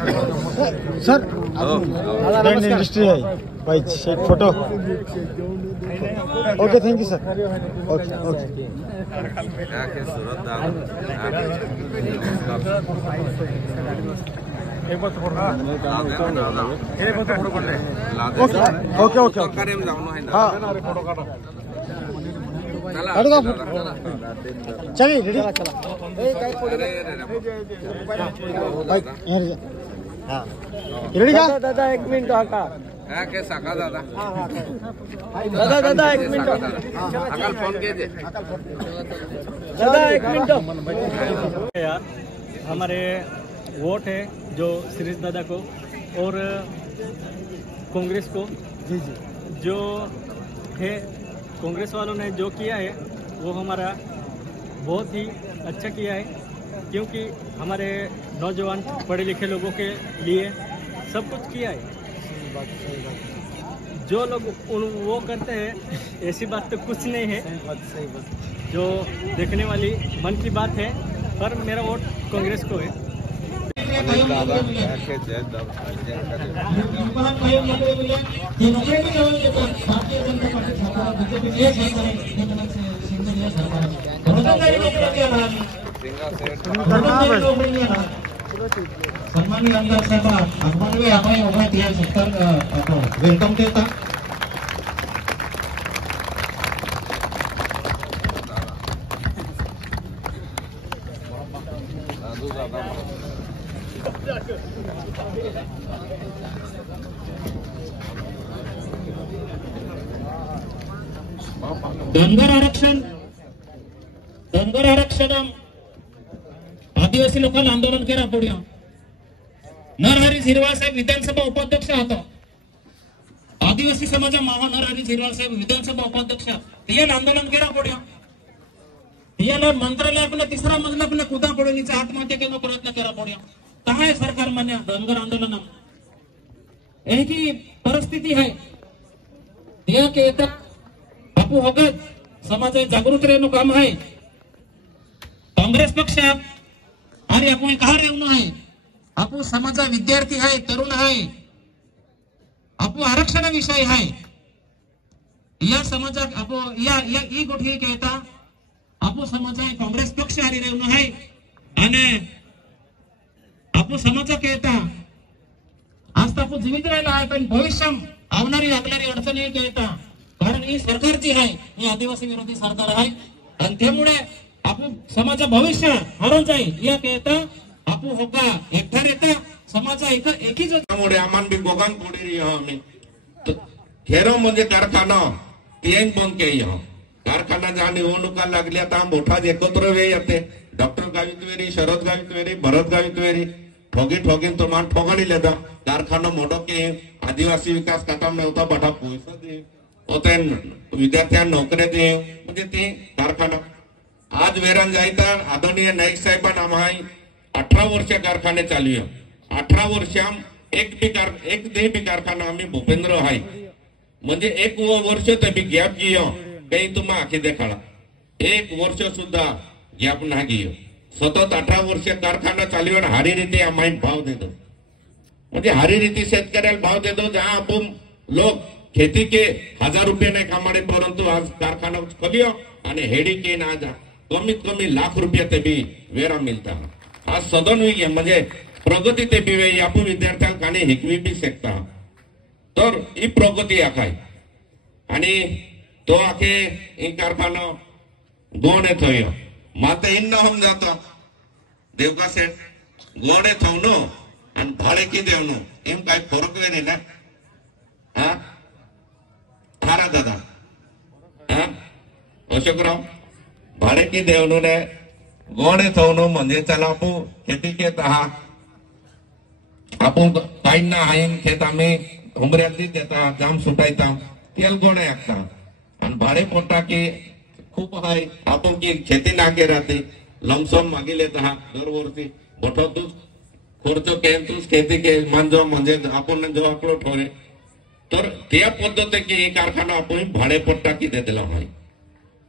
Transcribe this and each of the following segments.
Sir industry है भाई, एक photo. Okay, thank you sir. Okay okay. Okay okay okay. चलिए रेडी। रेडी का दादा, एक मिनट का दादा, दादा एक मिनट फोन दादा, एक मिनट यार। हमारे वोट है जो श्रीष दादा को और कांग्रेस को। जी जी, जो है कांग्रेस वालों ने जो किया है वो हमारा बहुत ही अच्छा किया है, क्योंकि हमारे नौजवान पढ़े लिखे लोगों के लिए सब कुछ किया है। जो लोग वो करते हैं ऐसी बात तो कुछ नहीं है, जो देखने वाली मन की बात है। पर मेरा वोट कांग्रेस को है। सन्माननीय आमदार साहेब आगमन आपण उभा त्या सत्तर वेलकम देता। धनगर आरक्षण आदिवासी लोकांना आंदोलन केला पुढे। नरहरी झिरवाळ साहेब विधानसभा उपाध्यक्ष होता। आदिवासी समाजा महा नरहरी झिरवाळ साहेब विधानसभा उपाध्यक्ष यानं आंदोलन केला पुढे। यानं मंत्रालय आपल्या तिसरा मजला आपल्या कुदा पडवणीचा आत्महत्या करण्याचा प्रयत्न केला पुढे। काय सरकार मान्य धनगर आंदोलन एक ही परिस्थिती है। या के आपू होगत समाज जागृत रहने काम है। कांग्रेस पक्ष अरे आपण कहा रेवणं आहे। आपू समाजा विद्यार्थी है, तरुण है, आपू आरक्षण विषय है। या समाजा आपू या ई गोष्टी कहता आपू समाजा कांग्रेस पक्ष हरी रेवणं है आणि आपू समाजा कहता आज तर आपण जीवित राहिला आहे, पण भविष्य आवणारी लागणारी अडचणी कहता। कारण ही सरकार जी आहे ही आदिवासी विरोधी सरकार आहे आणि त्यामुळे आपण समाजा भविष्य हरवून जाईल या कहता आपू होगा एकठा रहता समाजा एक ही त्यामुळे आम्हाला बी गोगान पोडी आम्ही खेरो म्हणजे कारखाना तीन बंद केली। कारखाना ज्या निवडणुका लागल्या त्या मोठा एकत्र वेळ येते। डॉक्टर गावितवेरी, शरद गावितवेरी, भरत गावितवेरी ठोगी तो मान ठोगाणी लेदा कारखाना मोठो के आदिवासी विकास खाता में होता बड़ा पैसा दे होते विद्यार्थ्यांना नोकऱ्या दे म्हणजे ते कारखाना आज वेरान जायता। आदरणीय नाईक साहेबांना आम्ही 18 वर्ष कारखाने चालू आहे। 18 वर्षाम एक दे बी कारखाना आम्ही भूपेंद्र आहे म्हणजे एक वर्ष ते बी गॅप गियो काही तुम्हा आखी देखाळा एक वर्ष सुद्धा गॅप ना गियो। सतत 18 वर्ष कारखाना चालू आहे। हारी रीती आम्ही भाव देतो म्हणजे हारी रीती शेतकऱ्याला भाव देतो। जहां आपण लोग खेती के 1000 रुपये नहीं कमाड़े, परंतु आज कारखाना कभी आणि हेडी के ना जा कमीत कमी लाख रुपये ते भी वेरा मिलता। आज सदन हुई म्हणजे प्रगती ते भी वे आपण विद्यार्थ्यांना काने हिकवी भी शकता। तर ही प्रगती आखाय आणि तो आखे ई कारखाना गोणे थयो माते इन हम जाता देवका सेठ गोणे थवनो आणि भाडे की देवनो एम काय फरक वे नाही ना। हां थारा दादा हां अशोकराव भाडे की देवनो ने गोणे थवनो म्हणजे चला आपू खेती के तहा आपू काही ना आईन खेत आम्ही उमऱ्यातली देता जाम सुटायता तेल गोणे आखता आणि भाडे पोटा की खूप आहे। आपण की खेती नाके राहते लमसम मागे लेता दरवर्षी बठवतोच खर्च केंतूच खेती के मानजो म्हणजे आपण जो आकडो ठोरे तर त्या पद्धती की कारखाना आपण भाडे पट्टा की देला आहे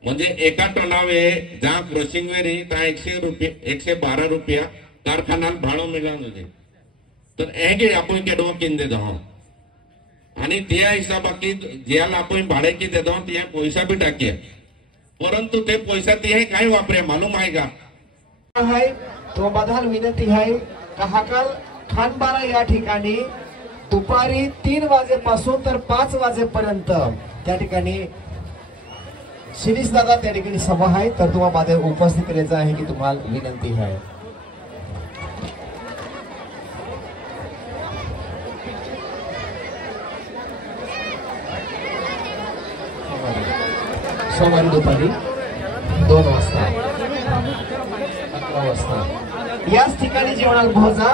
म्हणजे एका टनावे जहां क्रॉसिंग वेरी ता 100 रुपये 112 रुपया कारखाना भाडो मिळालं होते। तर हेगे आपण केडो किन दे दो आणि त्या हिसाबाकी ज्याला आपण भाडे की दे दो ते पैसा भी टाके परंतु ते पैसा ते काय वापरे मालूम आहे का आहे तो बदल विनंती आहे का हाकल खानबारा या ठिकाणी दुपारी 3 वाजेपासून तर 5 वाजेपर्यंत त्या ठिकाणी शिरीष दादा त्या ठिकाणी सभा आहे तर तुम्हाला मध्ये उपस्थित करायचं आहे की तुम्हाला विनंती आहे सोमवारी दुपारी 2 वाजता 11 वाजता याच ठिकाणी जेवणाला पोहोचा